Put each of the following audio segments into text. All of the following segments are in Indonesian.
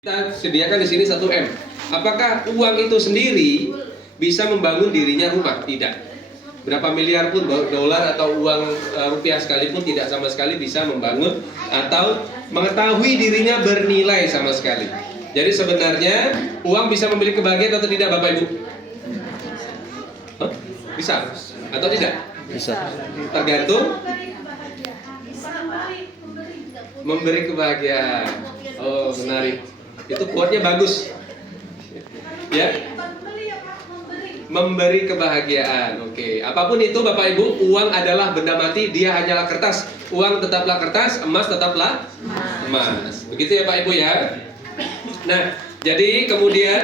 Kita sediakan di sini 1 M. Apakah uang itu sendiri bisa membangun dirinya rumah? Tidak. Berapa miliar pun dolar atau uang rupiah sekalipun tidak sama sekali bisa membangun atau mengetahui dirinya bernilai sama sekali. Jadi sebenarnya uang bisa membeli kebahagiaan atau tidak, Bapak Ibu? Hah? Bisa atau tidak? Bisa. Tergantung memberi kebahagiaan. Oh, menarik. Itu quote-nya bagus. Ya. Memberi kebahagiaan. Oke. Apapun itu Bapak Ibu, uang adalah benda mati, dia hanyalah kertas. Uang tetaplah kertas, emas tetaplah emas. Begitu ya Pak Ibu ya. Nah, jadi kemudian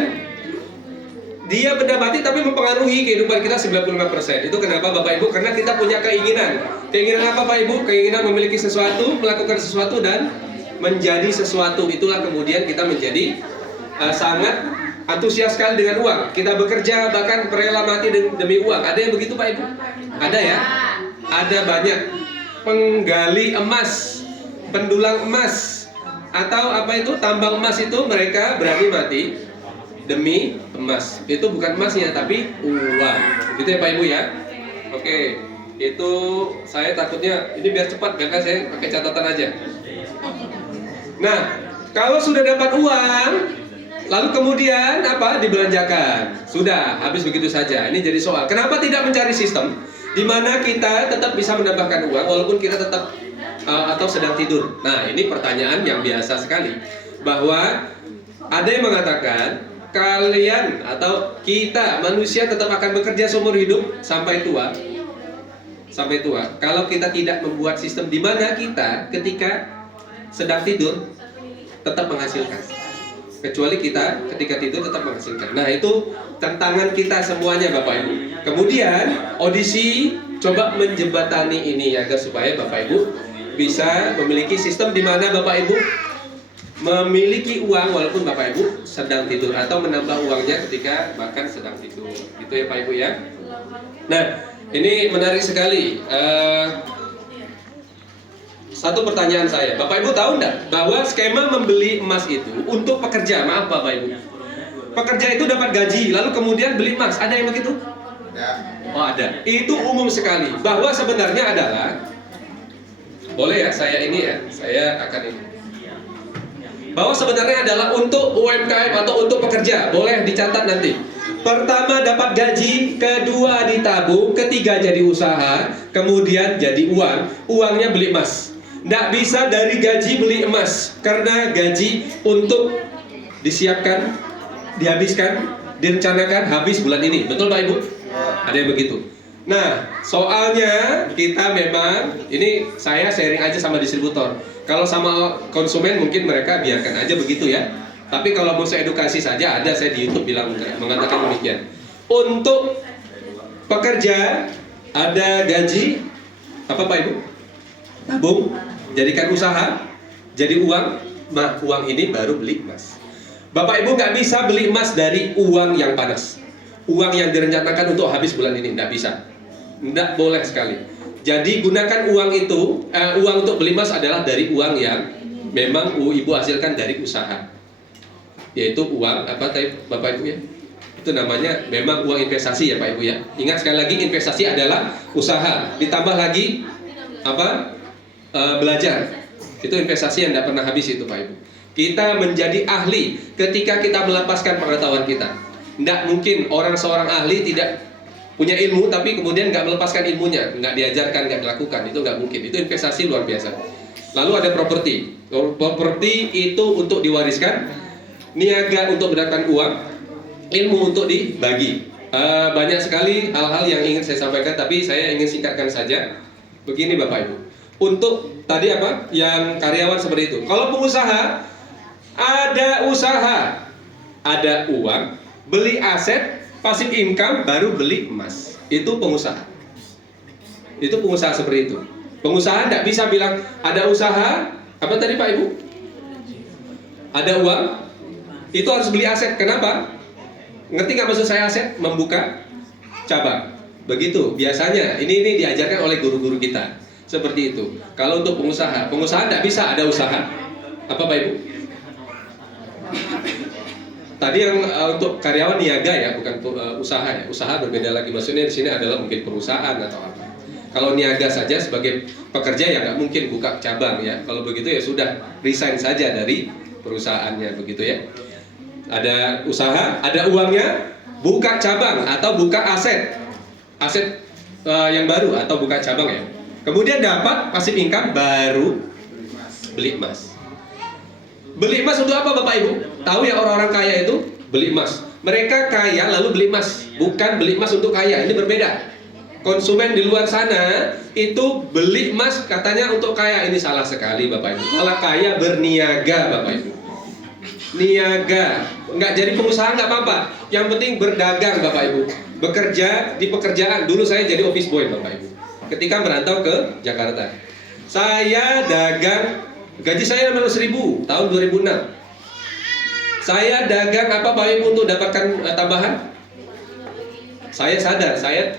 dia benda mati tapi mempengaruhi kehidupan kita 95%. Itu kenapa Bapak Ibu? Karena kita punya keinginan. Keinginan apa Pak Ibu? Keinginan memiliki sesuatu, melakukan sesuatu dan menjadi sesuatu. Itulah kemudian kita menjadi sangat antusias sekali dengan uang. Kita bekerja bahkan rela mati demi uang. Ada yang begitu Pak Ibu? Ada ya? Ada banyak. Penggali emas, pendulang emas, atau apa itu, tambang emas itu mereka berani mati demi emas. Itu bukan emasnya tapi uang. Gitu ya Pak Ibu ya? Oke. Itu saya takutnya ini biar cepat, maka saya pakai catatan aja. Nah, kalau sudah dapat uang, lalu kemudian apa? Dibelanjakan. Sudah, habis begitu saja. Ini jadi soal. Kenapa tidak mencari sistem di mana kita tetap bisa menambahkan uang walaupun kita tetap atau sedang tidur? Nah, ini pertanyaan yang biasa sekali. Bahwa ada yang mengatakan kalian atau kita manusia tetap akan bekerja seumur hidup sampai tua. Sampai tua. Kalau kita tidak membuat sistem di mana kita ketika sedang tidur tetap menghasilkan, kecuali kita ketika tidur tetap menghasilkan. Nah, itu tantangan kita semuanya Bapak Ibu. Kemudian audisi coba menjembatani ini agar supaya Bapak Ibu bisa memiliki sistem di mana Bapak Ibu memiliki uang walaupun Bapak Ibu sedang tidur, atau menambah uangnya ketika bahkan sedang tidur. Gitu ya Pak Ibu ya. Nah, ini menarik sekali. Satu pertanyaan saya, Bapak Ibu tahu enggak bahwa skema membeli emas itu untuk pekerja? Maaf Bapak Ibu, pekerja itu dapat gaji lalu kemudian beli emas. Ada yang begitu? Oh ada. Itu umum sekali. Bahwa sebenarnya adalah, boleh ya saya ini ya, saya akan ini. Bahwa sebenarnya adalah untuk UMKM atau untuk pekerja. Boleh dicatat nanti. Pertama dapat gaji, kedua ditabung, ketiga jadi usaha, kemudian jadi uang. Uangnya beli emas. Nggak bisa dari gaji beli emas, karena gaji untuk disiapkan, dihabiskan, direncanakan habis bulan ini. Betul Pak Ibu? Ada yang begitu. Nah, soalnya kita memang, ini saya sharing aja sama distributor. Kalau sama konsumen mungkin mereka biarkan aja begitu ya. Tapi kalau mau saya edukasi saja, ada saya di YouTube bilang mengatakan demikian. Untuk pekerja ada gaji, apa Pak Ibu? Tabung, jadikan usaha, jadi uang. Nah, uang ini baru beli emas. Bapak Ibu nggak bisa beli emas dari uang yang panas, uang yang direncanakan untuk habis bulan ini, nggak bisa, nggak boleh sekali. Jadi gunakan uang itu, uang untuk beli emas adalah dari uang yang memang Ibu hasilkan dari usaha, yaitu uang apa tadi Bapak Ibu ya? Itu namanya memang uang investasi ya Pak Ibu ya. Ingat sekali lagi, investasi adalah usaha, ditambah lagi apa? Belajar. Itu investasi yang tidak pernah habis itu Pak Ibu. Kita menjadi ahli ketika kita melepaskan pengetahuan kita. Tidak mungkin seorang ahli tidak punya ilmu tapi kemudian nggak melepaskan ilmunya, nggak diajarkan, nggak dilakukan. Itu nggak mungkin. Itu investasi luar biasa. Lalu ada properti. Properti itu untuk diwariskan, niaga untuk mendapatkan uang, ilmu untuk dibagi. Banyak sekali hal-hal yang ingin saya sampaikan, tapi saya ingin singkatkan saja. Begini Bapak Ibu. Untuk tadi apa? Yang karyawan seperti itu. Kalau pengusaha, ada usaha, ada uang, beli aset, passive income, baru beli emas. Itu pengusaha. Itu pengusaha seperti itu. Pengusaha tidak bisa bilang ada usaha, apa tadi Pak Ibu? Ada uang, itu harus beli aset. Kenapa? Ngerti nggak maksud saya aset? Membuka cabang. Begitu. Biasanya ini diajarkan oleh guru-guru kita. Seperti itu. Kalau untuk pengusaha tidak bisa ada usaha. Apa Pak Ibu? Tadi yang untuk karyawan niaga ya, bukan usaha ya. Usaha berbeda lagi. Maksudnya di sini adalah mungkin perusahaan atau apa. Kalau niaga saja sebagai pekerja ya nggak mungkin buka cabang ya. Kalau begitu ya sudah resign saja dari perusahaannya begitu ya. Ada usaha, ada uangnya, buka cabang atau buka aset yang baru atau buka cabang ya. Kemudian dapat passive income baru beli emas. Beli emas untuk apa Bapak Ibu? Tahu ya orang-orang kaya itu beli emas. Mereka kaya lalu beli emas, bukan beli emas untuk kaya. Ini berbeda. Konsumen di luar sana itu beli emas katanya untuk kaya. Ini salah sekali Bapak Ibu. Kalau kaya berniaga Bapak Ibu. Niaga, nggak jadi pengusaha nggak apa-apa. Yang penting berdagang Bapak Ibu. Bekerja di pekerjaan. Dulu saya jadi office boy Bapak Ibu. Ketika merantau ke Jakarta, saya dagang. Gaji saya 600.000 tahun 2006. Saya dagang apa Pak Ibu untuk dapatkan tambahan? Saya sadar, saya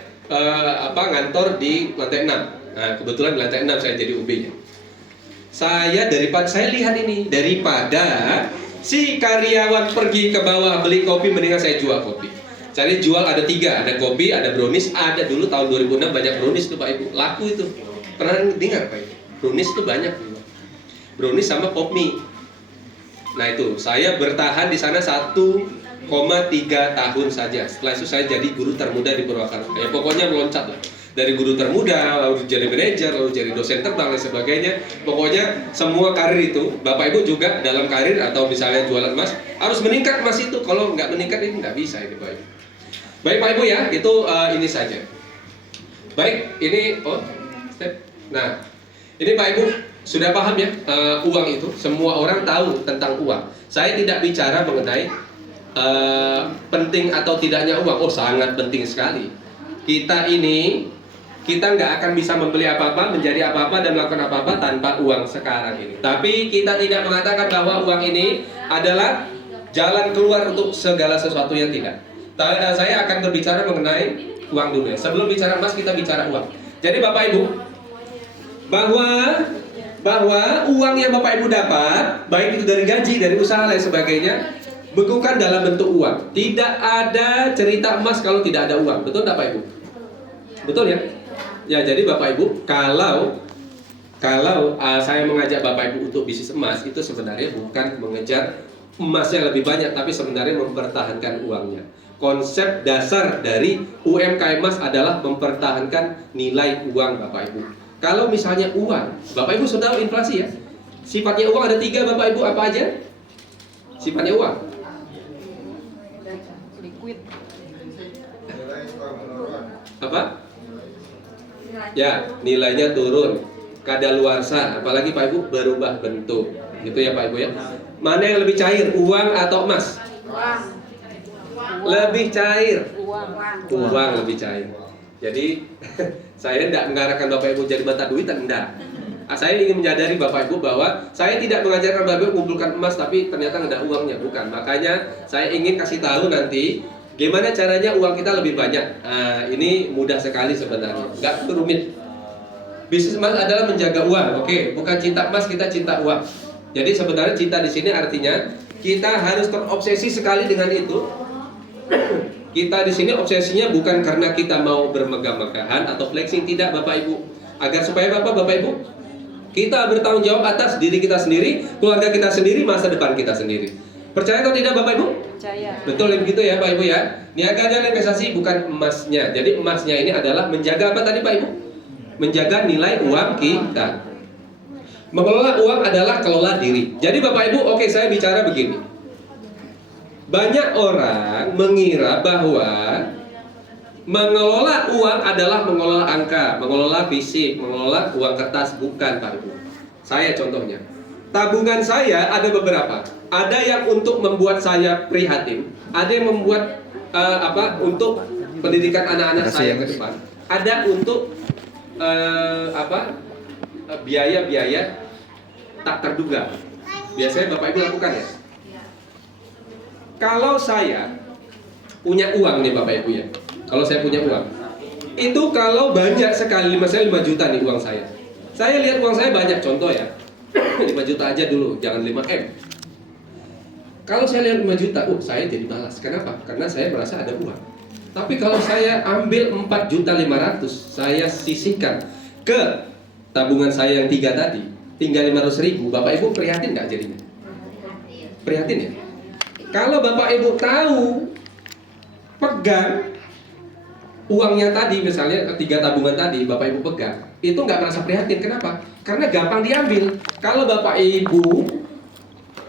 ngantor di lantai 6. Nah, kebetulan di lantai 6 saya jadi UB-nya. Saya lihat ini, daripada si karyawan pergi ke bawah beli kopi, mendingan saya jual kopi. Jadi jual ada 3, ada kopi, ada brownies, ada dulu tahun 2006 banyak brownies tuh Pak Ibu, laku itu. Pernah dengar Pak Ibu? Brownies tuh banyak. Brownies sama pop mie. Nah itu, saya bertahan di sana 1,3 tahun saja. Setelah itu saya jadi guru termuda di Purwakarta. Ya pokoknya meloncat lah. Dari guru termuda, lalu jadi manajer, lalu jadi dosen terbang dan sebagainya. Pokoknya semua karir itu, Bapak Ibu juga dalam karir atau misalnya jualan emas harus meningkat emas itu. Kalau nggak meningkat ini nggak bisa ini Pak Ibu. Baik Pak Ibu ya, itu ini saja. Baik, ini step. Nah, ini Pak Ibu sudah paham ya uang itu. Semua orang tahu tentang uang. Saya tidak bicara mengenai penting atau tidaknya uang. Oh sangat penting sekali. Kita nggak akan bisa membeli apa-apa, menjadi apa-apa dan melakukan apa-apa tanpa uang sekarang ini. Tapi kita tidak mengatakan bahwa uang ini adalah jalan keluar untuk segala sesuatu yang tidak. Saya akan berbicara mengenai uang dulu ya. Sebelum bicara emas kita bicara uang. Jadi Bapak Ibu, bahwa uang yang Bapak Ibu dapat, baik itu dari gaji, dari usaha dan sebagainya, bukan dalam bentuk uang. Tidak ada cerita emas kalau tidak ada uang. Betul tidak Pak Ibu? Betul ya? Ya jadi Bapak Ibu, kalau saya mengajak Bapak Ibu untuk bisnis emas, itu sebenarnya bukan mengejar emasnya lebih banyak, tapi sebenarnya mempertahankan uangnya. Konsep dasar dari UMKM emas adalah mempertahankan nilai uang Bapak Ibu. Kalau misalnya uang, Bapak Ibu sudah tahu inflasi ya. Sifatnya uang ada 3 Bapak Ibu, apa aja? Sifatnya uang. Liquid. Apa? Ya, nilainya turun. Kadaluarsa, apalagi Pak Ibu berubah bentuk. Gitu ya Pak Ibu ya. Mana yang lebih cair, uang atau emas? Uang. Lebih cair. Uang Lebih cair. Jadi saya tidak mengarahkan Bapak Ibu jadi mata duit, enggak. Saya ingin menyadari Bapak Ibu bahwa saya tidak mengajarkan Bapak Ibu mengumpulkan emas tapi ternyata nggak ada uangnya, bukan. Makanya saya ingin kasih tahu nanti gimana caranya uang kita lebih banyak. Ini mudah sekali sebenarnya, nggak rumit. Bisnis emas adalah menjaga uang, oke? Bukan cinta emas, kita cinta uang. Jadi sebenarnya cinta di sini artinya kita harus terobsesi sekali dengan itu. Kita di sini obsesinya bukan karena kita mau bermegah-megahan atau flexing, tidak Bapak Ibu. Agar supaya Bapak Ibu, kita bertanggung jawab atas diri kita sendiri, keluarga kita sendiri, masa depan kita sendiri. Percaya atau tidak Bapak Ibu? Percaya. Betul begitu ya Pak Ibu ya. Niaga dan investasi bukan emasnya. Jadi emasnya ini adalah menjaga apa tadi Pak Ibu? Menjaga nilai uang kita. Mengelola uang adalah kelola diri. Jadi Bapak Ibu, oke saya bicara begini. Banyak orang mengira bahwa mengelola uang adalah mengelola angka, mengelola fisik, mengelola uang kertas. Bukan Pak Ibu. Saya contohnya. Tabungan saya ada beberapa. Ada yang untuk membuat saya prihatin, ada yang membuat untuk pendidikan anak-anak saya ke depan. Ada untuk biaya-biaya tak terduga. Biasanya Bapak Ibu lakukan ya. Kalau saya punya uang nih Bapak Ibu ya. Kalau saya punya uang, itu kalau banyak sekali, misalnya 5 juta nih uang saya. Saya lihat uang saya banyak, contoh ya. 5 juta aja dulu, jangan 5M. Kalau saya lihat 5 juta, saya jadi malas. Kenapa? Karena saya merasa ada uang. Tapi kalau saya ambil 4.500.000, saya sisihkan ke tabungan saya yang 3 tadi, tinggal 500.000, Bapak Ibu prihatin nggak jadinya? Prihatin ya? Kalau Bapak Ibu tahu, pegang uangnya tadi, misalnya 3 tabungan tadi, Bapak Ibu pegang, itu nggak merasa prihatin. Kenapa? Karena gampang diambil. Kalau Bapak Ibu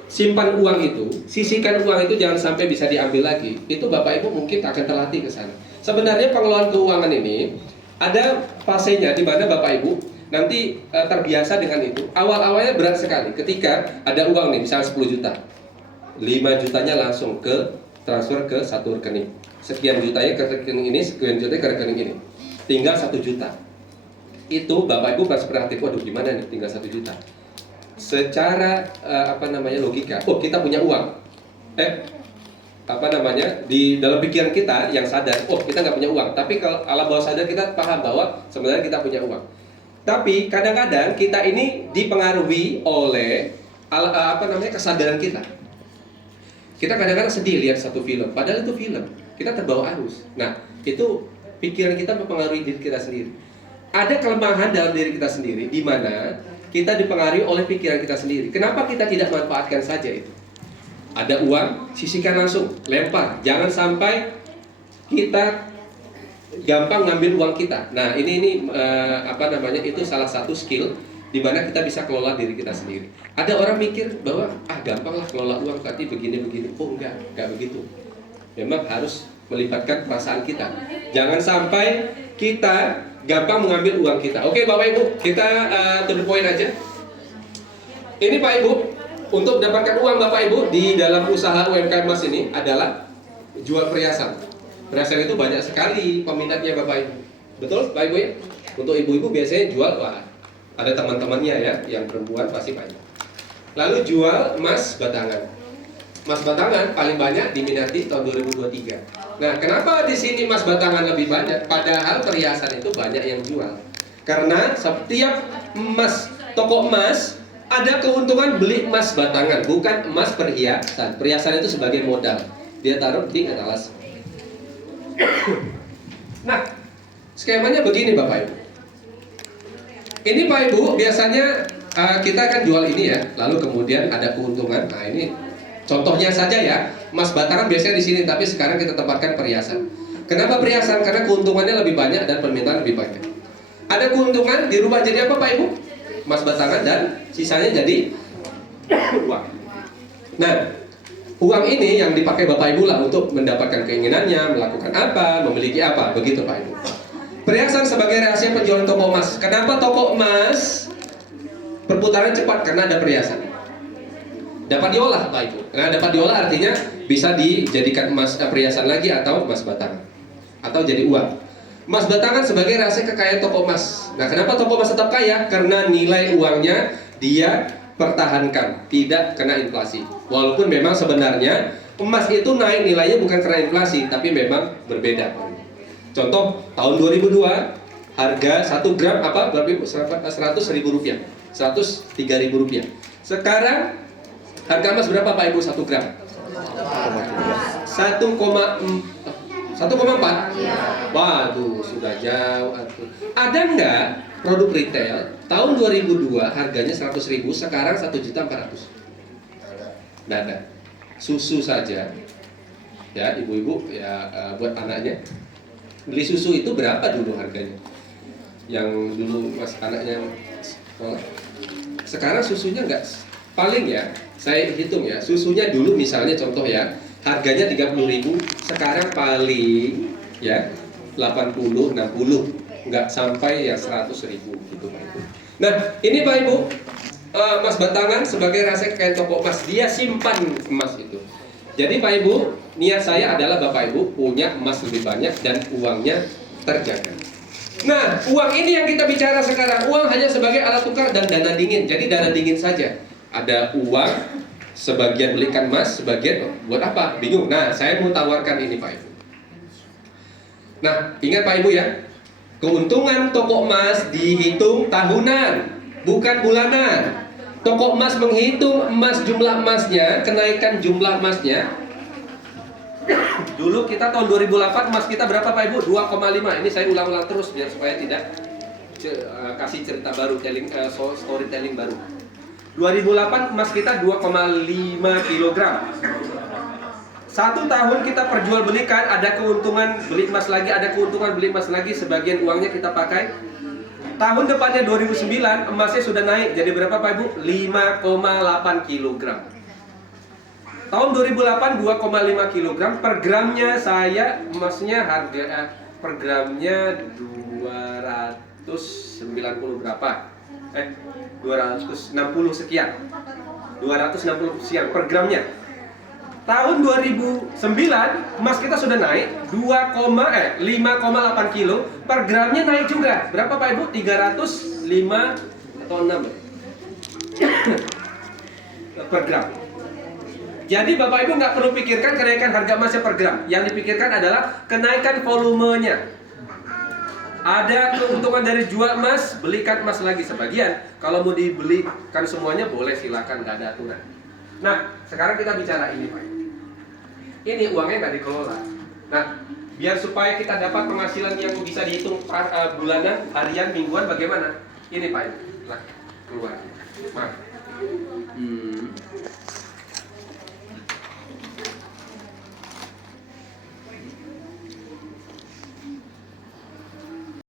simpan uang itu, sisihkan uang itu jangan sampai bisa diambil lagi, itu Bapak Ibu mungkin akan terlatih ke sana. Sebenarnya pengelolaan keuangan ini ada fasenya di mana Bapak Ibu nanti terbiasa dengan itu. Awal-awalnya berat sekali ketika ada uang nih, misalnya 10 juta. 5 jutanya langsung ke transfer ke satu rekening. Sekian jutanya ke rekening ini, sekian jutanya ke rekening ini. Tinggal 1 juta. Itu Bapak Ibu pasti perhatiin, waduh gimana nih tinggal 1 juta. Secara logika, kita punya uang, di dalam pikiran kita yang sadar, kita nggak punya uang. Tapi kalau alam bawah sadar kita paham bahwa sebenarnya kita punya uang. Tapi kadang-kadang kita ini dipengaruhi oleh kesadaran kita. Kita kadang-kadang sedih lihat satu film, padahal itu film, kita terbawa arus. Nah, itu pikiran kita mempengaruhi diri kita sendiri. Ada kelemahan dalam diri kita sendiri, di mana kita dipengaruhi oleh pikiran kita sendiri. Kenapa kita tidak manfaatkan saja itu? Ada uang, sisihkan langsung, lempar. Jangan sampai kita gampang ngambil uang kita. Nah, ini itu salah satu skill di mana kita bisa kelola diri kita sendiri. Ada orang mikir bahwa gampang lah kelola uang, tapi begini-begini. Enggak begitu. Memang harus melibatkan perasaan kita. Jangan sampai kita gampang mengambil uang kita. Oke Bapak Ibu, kita to the point aja. Ini Pak Ibu, untuk mendapatkan uang Bapak Ibu di dalam usaha UMKM Mas ini adalah jual perhiasan. Perhiasan itu banyak sekali peminatnya Bapak Ibu. Betul Pak Ibu ya? Untuk ibu-ibu biasanya jual, ada teman-temannya ya, yang perempuan pasti banyak. Lalu jual emas batangan. Emas batangan paling banyak diminati tahun 2023. Nah, kenapa di sini emas batangan lebih banyak? Padahal perhiasan itu banyak yang jual. Karena setiap toko emas ada keuntungan beli emas batangan, bukan emas perhiasan. Perhiasan itu sebagai modal. Dia taruh di atas. Nah, skemanya begini Bapak Ibu. Ini Pak Ibu, biasanya kita kan jual ini ya, lalu kemudian ada keuntungan. Nah, ini contohnya saja ya, emas batangan biasanya di sini, tapi sekarang kita tempatkan perhiasan. Kenapa perhiasan? Karena keuntungannya lebih banyak dan permintaan lebih banyak. Ada keuntungan dirubah jadi apa Pak Ibu? Emas batangan dan sisanya jadi uang. Nah, uang ini yang dipakai Bapak Ibu lah untuk mendapatkan keinginannya, melakukan apa, memiliki apa, begitu Pak Ibu. Perhiasan sebagai rahasia penjualan toko emas. Kenapa toko emas perputaran cepat? Karena ada perhiasan. Dapat diolah Pak Ibu. Nah, dapat diolah artinya bisa dijadikan emas perhiasan lagi atau emas batangan atau jadi uang. Emas batangan sebagai rahasia kekayaan toko emas. Nah, kenapa toko emas tetap kaya? Karena nilai uangnya dia pertahankan, tidak kena inflasi. Walaupun memang sebenarnya emas itu naik nilainya bukan karena inflasi, tapi memang berbeda. Contoh tahun 2002 harga 1 gram berapa? 100.000 rupiah, 103.000 rupiah. Sekarang harga emas berapa Pak Ibu 1 gram? 1,4. Waduh, sudah jauh. Ada nggak produk retail tahun 2002 harganya 100.000, sekarang 1.400.000? Nggak ada. Susu saja, ya ibu-ibu ya buat anaknya beli susu itu berapa dulu harganya? Yang dulu mas anaknya sekolah. Sekarang susunya nggak, paling ya saya hitung ya, susunya dulu misalnya contoh ya, harganya 30.000, sekarang paling ya 80, 60, nggak sampai ya 100.000 gitu Pak Ibu. Nah ini Pak Ibu, emas batangan sebagai rahasia kekayaan toko emas, dia simpan emas itu. Jadi Pak Ibu, niat saya adalah Bapak Ibu punya emas lebih banyak dan uangnya terjaga. Nah, uang ini yang kita bicara sekarang, uang hanya sebagai alat tukar dan dana dingin. Jadi dana dingin saja. Ada uang, sebagian belikan emas, sebagian buat apa? Bingung. Nah, saya mau tawarkan ini Pak Ibu. Nah, ingat Pak Ibu ya, keuntungan toko emas dihitung tahunan, bukan bulanan. Toko emas menghitung emas, jumlah emasnya, kenaikan jumlah emasnya. Dulu kita tahun 2008 emas kita berapa Pak Ibu? 2,5. Ini saya ulang-ulang terus biar supaya tidak kasih cerita baru, storytelling baru. 2008 emas kita 2,5 kilogram. 1 tahun kita perjualbelikan, ada keuntungan beli emas lagi, ada keuntungan beli emas lagi, sebagian uangnya kita pakai. Tahun depannya 2009 emasnya sudah naik jadi berapa Pak Ibu? 5,8 kilogram. Tahun 2008 2,5 kilogram, per gramnya saya emasnya harga per gramnya 290 berapa? 260 sekian. 260 sekian per gramnya. Tahun 2009 emas kita sudah naik 5,8 kilo, per gramnya naik juga. Berapa Pak Ibu? 305 atau 6 per gram. Jadi Bapak Ibu nggak perlu pikirkan kenaikan harga emasnya per gram. Yang dipikirkan adalah kenaikan volumenya. Ada keuntungan dari jual emas, belikan emas lagi sebagian. Kalau mau dibelikan semuanya boleh, silakan, nggak ada aturan. Nah, sekarang kita bicara ini Pak. Ini uangnya nggak dikelola. Nah, biar supaya kita dapat penghasilan yang bisa dihitung bulanan, harian, mingguan, bagaimana? Ini Pak. Nah, keluar. Maaf.